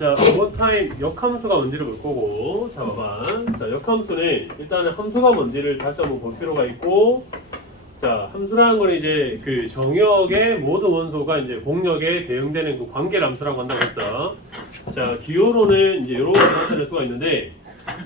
자, 이번 타임 역함수가 뭔지를 볼 거고, 자, 봐봐. 자, 역함수는 일단은 함수가 뭔지를 다시 한번 볼 필요가 있고, 자, 함수라는 건 이제 그 정역의 모든 원소가 이제 공역에 대응되는 그 관계를 함수라고 한다고 했어. 자, 기호로는 이제 이런 나타낼 수가 있는데,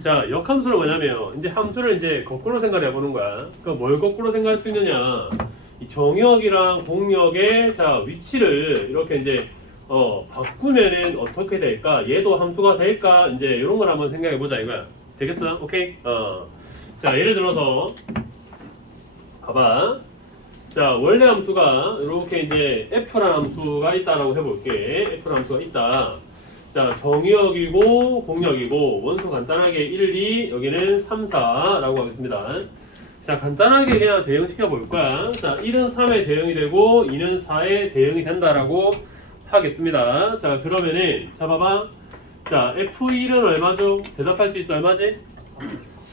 자, 역함수는 뭐냐면, 이제 함수를 이제 거꾸로 생각해 보는 거야. 그러니까 뭘 거꾸로 생각할 수 있느냐. 이 정역이랑 공역의 자, 위치를 이렇게 이제 어, 바꾸면은 어떻게 될까? 얘도 함수가 될까? 이제 이런 걸 한번 생각해 보자 이거야. 되겠어? 오케이? 어. 자, 예를 들어서 봐봐. 자, 원래 함수가 이렇게 이제 f라는 함수가 있다라고 해볼게. f라는 함수가 있다. 자, 정의역이고 공역이고 원소 간단하게 1, 2, 여기는 3, 4라고 하겠습니다. 자, 간단하게 그냥 대응시켜 볼 거야. 자, 1은 3에 대응이 되고 2는 4에 대응이 된다라고 하겠습니다. 자, 그러면은 자 봐봐. 자, F1은 얼마죠? 대답할 수 있어 얼마지?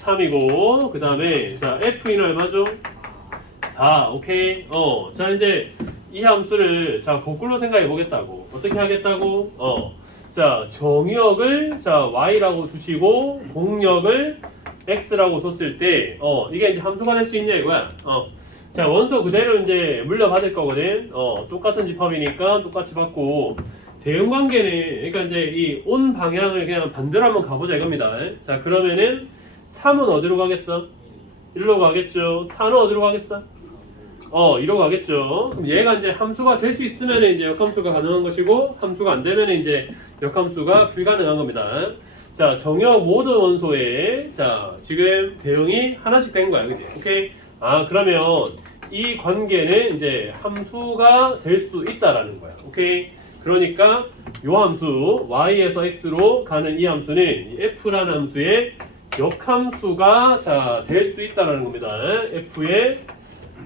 3이고 그다음에 자, F2는 얼마죠? 4. 오케이. 어. 자, 이제 이 함수를 자, 거꾸로 생각해 보겠다고. 어떻게 하겠다고? 어. 자, 정역을 자, y라고 두시고 공역을 x라고 뒀을 때 어, 이게 이제 함수가 될 수 있냐 이거야. 어. 자, 원소 그대로 이제 물려받을 거거든. 어, 똑같은 집합이니까 똑같이 받고 대응 관계는 그러니까 이제 이 온 방향을 그냥 반대로 한번 가보자 이겁니다. 자, 그러면은 3은 어디로 가겠어? 일로 가겠죠. 4는 어디로 가겠어? 어, 이로 가겠죠. 그럼 얘가 이제 함수가 될 수 있으면 이제 역함수가 가능한 것이고 함수가 안 되면 이제 역함수가 불가능한 겁니다. 자, 정역 모든 원소에 자, 지금 대응이 하나씩 된 거야. 그지? 오케이? 아, 그러면 이 관계는 이제 함수가 될 수 있다라는 거야. 오케이? 그러니까 요 함수 y에서 x로 가는 이 함수는 이 f라는 함수의 역함수가 자, 될 수 있다라는 겁니다. f의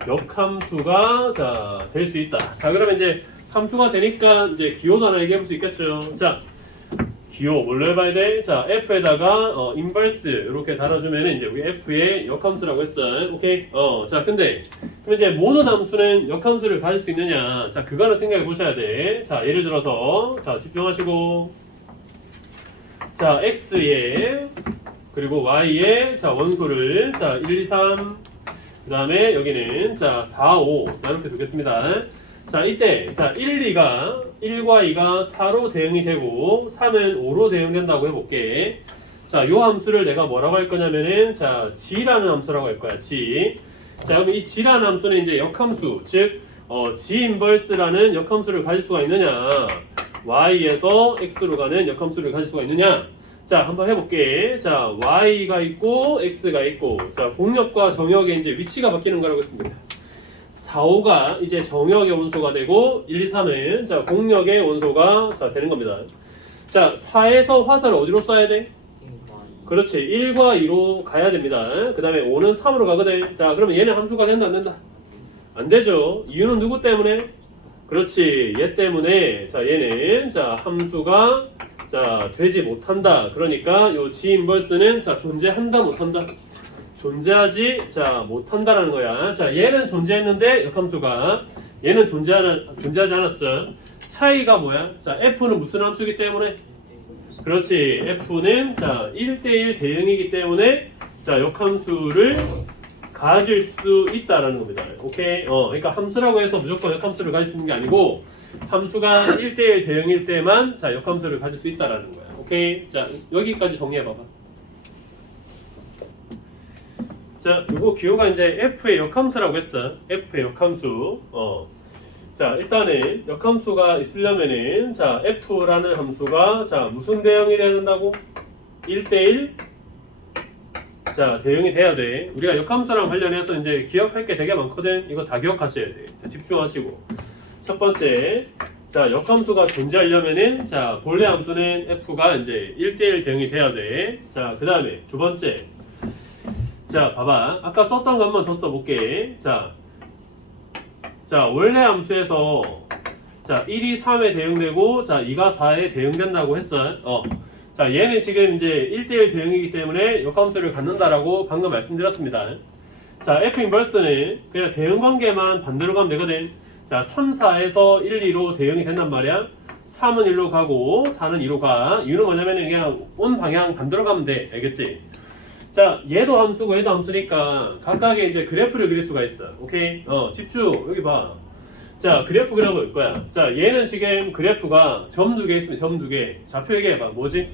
역함수가 자, 될 수 있다. 자, 그러면 이제 함수가 되니까 이제 기호도 하나 얘기해 볼 수 있겠죠. 자, 기호 돼? 자, f에다가 어, 인버스 이렇게 달아주면 이제 우리 f의 역함수라고 했어. 오케이? 어, 자, 근데 그럼 이제 모든 함수는 역함수를 가질 수 있느냐? 자, 그거는 생각해 보셔야 돼. 자, 예를 들어서 자, 집중하시고 자, x에 그리고 y에 자, 원소를 자, 1, 2, 3그 다음에 여기는 자 4, 5 자, 이렇게 두겠습니다. 자 이때 자 1, 2가 1과 2가 4로 대응이 되고 3은 5로 대응된다고 해 볼게. 자, 요 함수를 내가 뭐라고 할 거냐면은 자 g라는 함수라고 할 거야. g. 자, 그럼 이 g라는 함수는 이제 역함수, 즉 어, g 인버스라는 역함수를 가질 수가 있느냐? y에서 x로 가는 역함수를 가질 수가 있느냐? 자, 한번 해볼게. 자, y가 있고 x가 있고, 자, 공역과 정역의 이제 위치가 바뀌는 거라고 했습니다. 4, 5가 이제 정역의 원소가 되고, 1, 2, 3은 자, 공역의 원소가 자, 되는 겁니다. 자, 4에서 화살을 어디로 쏴야 돼? 그렇지. 1과 2로 가야 됩니다. 그 다음에 5는 3으로 가거든. 자, 그러면 얘는 함수가 된다, 안 된다? 안 되죠. 이유는 누구 때문에? 그렇지. 얘 때문에, 자, 얘는, 자, 함수가, 자, 되지 못한다. 그러니까 요 G 인버스는, 자, 존재한다, 못한다? 존재하지, 자, 못한다라는 거야. 자, 얘는 존재했는데, 역함수가. 얘는 존재하는, 존재하지 않았어. 차이가 뭐야? 자, F는 무슨 함수이기 때문에? 그렇지. F는 자 1대1 대응이기 때문에 자 역함수를 가질 수 있다라는 겁니다. 오케이. 어, 그러니까 함수라고 해서 무조건 역함수를 가질 수 있는 게 아니고 함수가 1대1 대응일 때만 자 역함수를 가질 수 있다라는 거야. 오케이. 자 여기까지 정리해 봐봐. 자, 이거 기호가 이제 F의 역함수라고 했어. F의 역함수. 어. 자, 일단은 역함수가 있으려면은 자, f라는 함수가 자, 무슨 대응이 돼야 된다고? 1대1 자, 대응이 돼야 돼. 우리가 역함수랑 관련해서 이제 기억할 게 되게 많거든. 이거 다 기억하셔야 돼. 자, 집중하시고. 첫 번째. 자, 역함수가 존재하려면은 자, 본래 함수는 f가 이제 1대1 대응이 돼야 돼. 자, 그다음에 두 번째. 자, 봐봐. 아까 썼던 번더 써볼게. 자, 자, 원래 함수에서 자, 1이 3에 대응되고 자, 2가 4에 대응된다고 했어. 어. 자, 얘는 지금 이제 1대1 대응이기 때문에 역함수를 갖는다라고 방금 말씀드렸습니다. 자, F 인버스는 그냥 대응 관계만 반대로 가면 되거든. 자, 3, 4에서 1, 2로 대응이 된단 말이야. 3은 1로 가고 4는 2로 가. 이유는 뭐냐면 그냥 온 방향 반대로 가면 돼. 알겠지? 자, 얘도 함수고 얘도 함수니까 각각의 이제 그래프를 그릴 수가 있어. 오케이? 어, 집중. 여기 봐. 자, 그래프 그려볼 거야. 자, 얘는 지금 그래프가 점 두 개 있으면 점 두 개. 좌표 얘기해봐. 뭐지?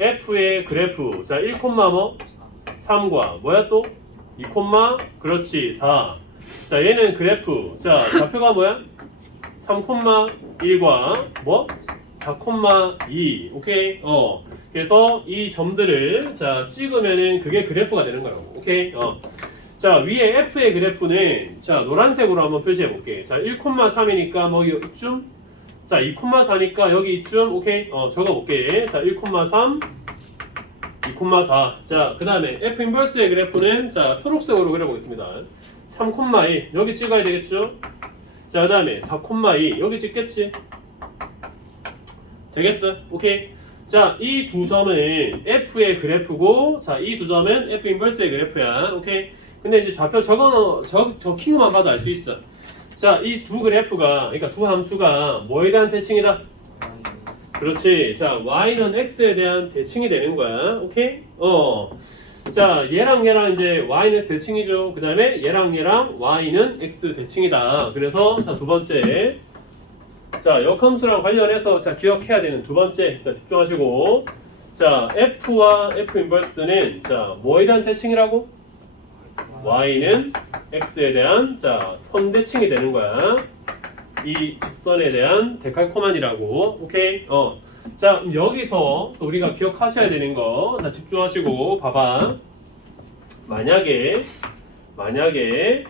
F의 그래프. 자, 1, 뭐? 3과 뭐야 또? 2, 그렇지 4. 자, 얘는 그래프. 자, 좌표가 뭐야? 3,1과 뭐? 4,2. 오케이? 어. 그래서 이 점들을 자, 찍으면은 그게 그래프가 되는 거라고. 오케이? 어. 자, 위에 F의 그래프는 자, 노란색으로 한번 표시해 볼게. 자, 1,3이니까 뭐 이쯤? 자, 2,4니까 여기 이쯤. 오케이? 어, 적어 볼게. 자, 1,3 2,4. 자, 그 다음에 F 인버스의 그래프는 자, 초록색으로 그려보겠습니다. 3,1. 여기 찍어야 되겠죠? 자, 그 다음에 4,2. 여기 찍겠지? 되겠어? 오케이. 자, 이 두 점은 F의 그래프고, 자, 이 두 점은 F 인버스의 그래프야. 오케이. 근데 이제 좌표 적어, 적, 적힌것만 봐도 알 수 있어. 자, 이 두 그래프가, 그러니까 두 함수가 뭐에 대한 대칭이다? 그렇지. 자, y는 x에 대한 대칭이 되는 거야. 오케이? 어. 자, 얘랑 얘랑 이제 y는 대칭이죠. 그 다음에 얘랑 얘랑 y는 x 대칭이다. 그래서 자, 두 번째. 자, 역함수랑 관련해서 자, 기억해야 되는 두 번째. 자, 집중하시고. 자, f와 f 인버스는 자, 뭐에 대한 대칭이라고? y는 x에 대한 자, 선대칭이 되는 거야. 이 직선에 대한 데칼코만이라고 오케이 어. 자 여기서 또 우리가 기억하셔야 되는 거 자 집중하시고 봐봐 만약에 만약에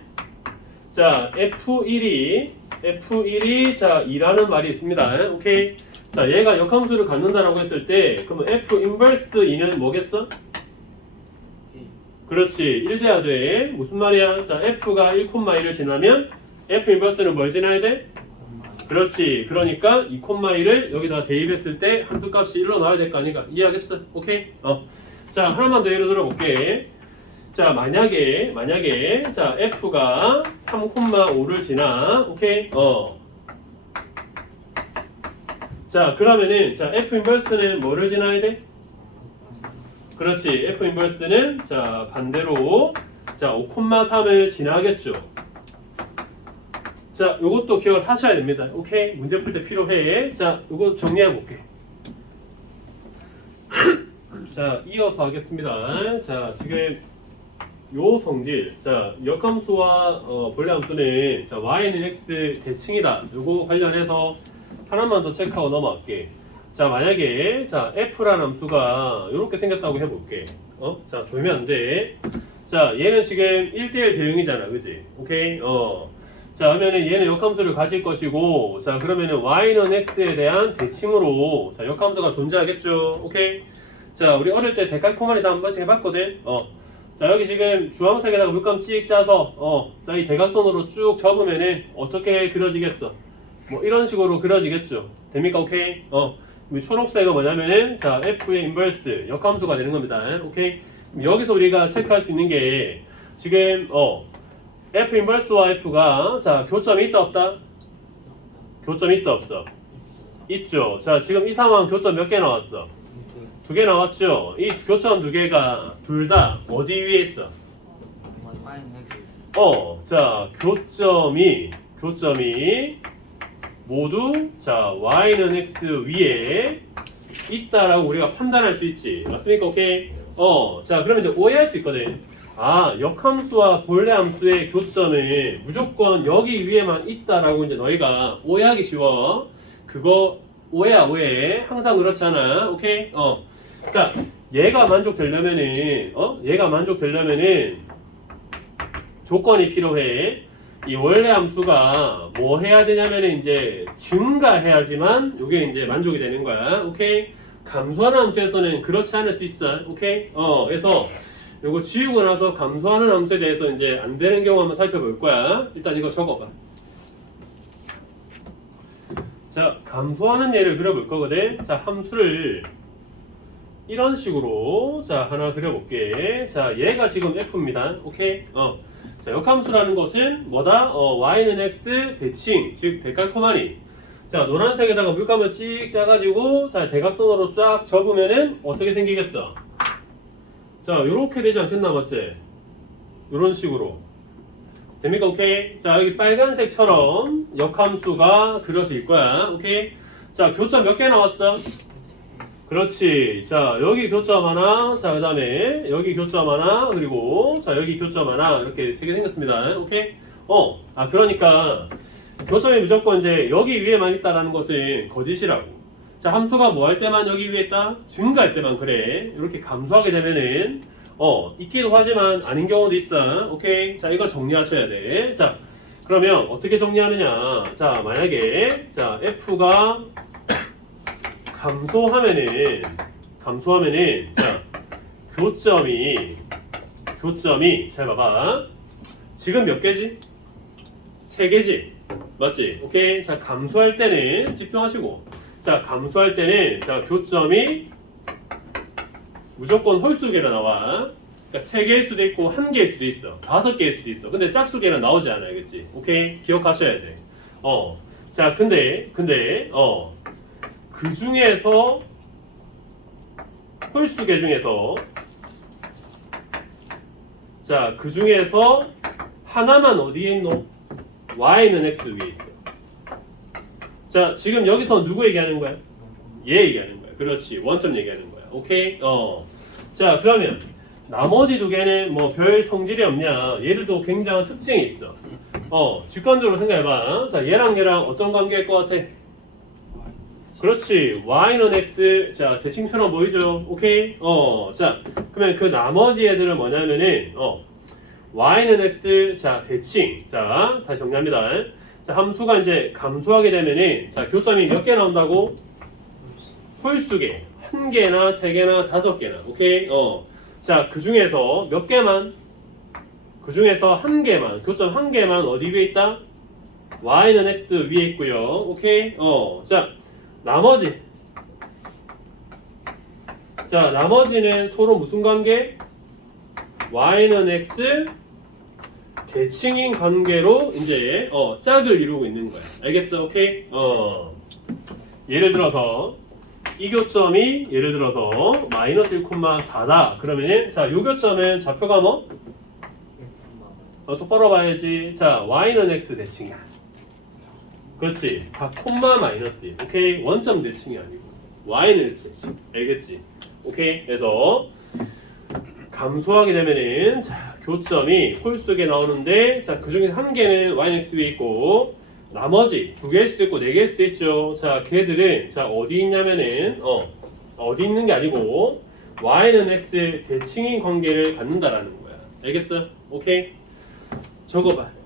자 F1이 F1이 자 2라는 말이 있습니다 오케이 자 얘가 역함수를 갖는다라고 했을 때 그러면 F 인버스 2는 뭐겠어? 그렇지 1제야 돼 무슨 말이야 자 F가 1,1을 지나면 F 인버스는 뭘 지나야 돼? 그렇지. 그러니까 2,1을 여기다 대입했을 때 함수 값이 1로 나와야 될 거 아닌가? 이해하겠어? 오케이? 어. 자, 하나만 더 예를 들어볼게. 자, 만약에, 만약에, 자, F가 3,5를 지나, 오케이? 어. 자, 그러면은, 자, F 인버스는 뭐를 지나야 돼? 그렇지. F 인버스는, 자, 반대로, 자, 5,3을 지나겠죠. 자, 요것도 기억을 하셔야 됩니다. 오케이? 문제 풀 때 필요해. 자, 요거 정리해 볼게. 자, 이어서 하겠습니다. 자, 지금 요 성질, 자, 역함수와 어, 본래 함수는 자, y는 x 대칭이다. 요거 관련해서 하나만 더 체크하고 넘어갈게. 자, 만약에 자, f라는 함수가 이렇게 생겼다고 해볼게. 어? 자, 조이면 안 돼. 자, 얘는 지금 1대1 대응이잖아. 그지? 오케이? 어. 자, 그러면은 얘는 역함수를 가질 것이고, 자, 그러면은 y는 x에 대한 대칭으로, 자, 역함수가 존재하겠죠. 오케이? 자, 우리 어릴 때 데칼코마니다 한 번씩 해봤거든. 어. 자, 여기 지금 주황색에다가 물감 찍 짜서, 어, 자, 이 대각선으로 쭉 접으면은 어떻게 그려지겠어? 뭐 이런 식으로 그려지겠죠. 됩니까? 오케이? 어. 이 초록색은 뭐냐면은, 자, f의 인버스, 역함수가 되는 겁니다. 오케이? 여기서 우리가 체크할 수 있는 게, 지금, 어, F 인버스와 F가 자 교점이 있다 없다? 교점 있어 없어? 있죠. 자 지금 이 상황 교점 몇 개 나왔어? 두 개 나왔죠. 이 교점 두 개가 둘 다 어디 위에 있어? 어, 자 교점이 교점이 모두 자 y는 x 위에 있다라고 우리가 판단할 수 있지. 맞습니까? 오케이. 어, 자 그러면 이제 오해할 수 있거든. 아, 역함수와 본래 함수의 교점이 무조건 여기 위에만 있다라고 이제 너희가 오해하기 쉬워. 그거 오해야 오해. 항상 그렇잖아. 오케이? 어. 자, 얘가 만족되려면은 어? 얘가 만족되려면은 조건이 필요해. 이 원래 함수가 뭐 해야 되냐면은 이제 증가해야지만 이게 이제 만족이 되는 거야. 오케이? 감소하는 함수에서는 그렇지 않을 수 있어. 오케이? 어, 그래서 요거 지우고 나서 감소하는 함수에 대해서 이제 안 되는 경우 한번 살펴볼 거야. 일단 이거 적어봐. 자, 감소하는 예를 그려볼 거거든. 자, 함수를 이런 식으로 자 하나 그려볼게. 자, 얘가 지금 f입니다. 오케이. 어. 자, 역함수라는 것은 뭐다? 어, y는 x 대칭, 즉 데칼코마니. 자 노란색에다가 물감을 찍 짜가지고 자 대각선으로 쫙 접으면은 어떻게 생기겠어? 자 요렇게 되지 않겠나 맞지? 요런 식으로 됩니까 오케이? 자 여기 빨간색처럼 역함수가 그려질 거야 오케이? 자 교점 몇 개 나왔어? 그렇지 자 여기 교점 하나 자 그 다음에 여기 교점 하나 그리고 자 여기 교점 하나 이렇게 세 개 생겼습니다 오케이? 어 아 그러니까 교점이 무조건 이제 여기 위에만 있다라는 것은 거짓이라고. 자, 함수가 뭐 할 때만 여기 위에 있다? 증가할 때만 그래. 이렇게 감소하게 되면은 어, 있기도 하지만 아닌 경우도 있어. 오케이. 자, 이거 정리하셔야 돼. 자, 그러면 어떻게 정리하느냐? 자, 만약에 자, f가 감소하면은 감소하면은 자, 교점이 교점이 잘 봐봐. 지금 몇 개지? 세 개지. 맞지? 오케이. 자, 감소할 때는 집중하시고. 자, 감소할 때는 자, 교점이 무조건 홀수계로 나와. 그러니까 세 개일 수도 있고 한 개일 수도 있어. 다섯 개일 수도 있어. 근데 짝수계는 나오지 않아요. 그치? 오케이. 기억하셔야 돼. 어. 자, 근데 근데 어. 그 중에서 홀수계 중에서 자, 그 중에서 하나만 어디에 있노? y는 x 위에 있어. 자, 지금 여기서 누구 얘기하는 거야? 얘 얘기하는 거야. 그렇지. 원점 얘기하는 거야. 오케이? 어. 자, 그러면 나머지 두 개는 뭐 별 성질이 없냐? 얘들도 굉장한 특징이 있어. 어, 직관적으로 생각해봐. 자, 얘랑 얘랑 어떤 관계일 것 같아? 그렇지. y는 x. 자, 대칭처럼 보이죠? 오케이? 어, 자, 그러면 그 나머지 애들은 뭐냐면은, 어, y는 x. 자, 대칭. 자, 다시 정리합니다. 자, 함수가 이제 감소하게 되면은, 자, 교점이 몇 개 나온다고? 홀수 개. 한 개나 세 개나 다섯 개나. 오케이? 어. 자, 그 중에서 몇 개만? 그 중에서 한 개만. 교점 한 개만 어디 위에 있다? y는 x 위에 있고요. 오케이? 어. 자, 나머지. 자, 나머지는 서로 무슨 관계? y는 x 대칭인 관계로 이제 어, 짝을 이루고 있는 거야. 알겠어? 오케이? 어. 예를 들어서 이 교점이 예를 들어서 마이너스 1,4다. 그러면은 자, 요 교점은 좌표가 뭐? 어, 똑바로 봐야지. 자, y는 x 대칭이야. 그렇지. 4, 마이너스 1. 오케이. 원점 대칭이 아니고 y는 대칭. 알겠지? 오케이. 그래서 감소하게 되면은 자, 교점이 홀수에 나오는데 자, 그 중에서 한 개는 y는 x 위에 있고 나머지 두 개일 수도 있고 네 개일 수도 있죠. 자, 걔들은 자, 어디 있냐면은 어, 어디 있는 게 아니고 y는 x 대칭인 관계를 갖는다라는 거야. 알겠어? 오케이? 적어 봐.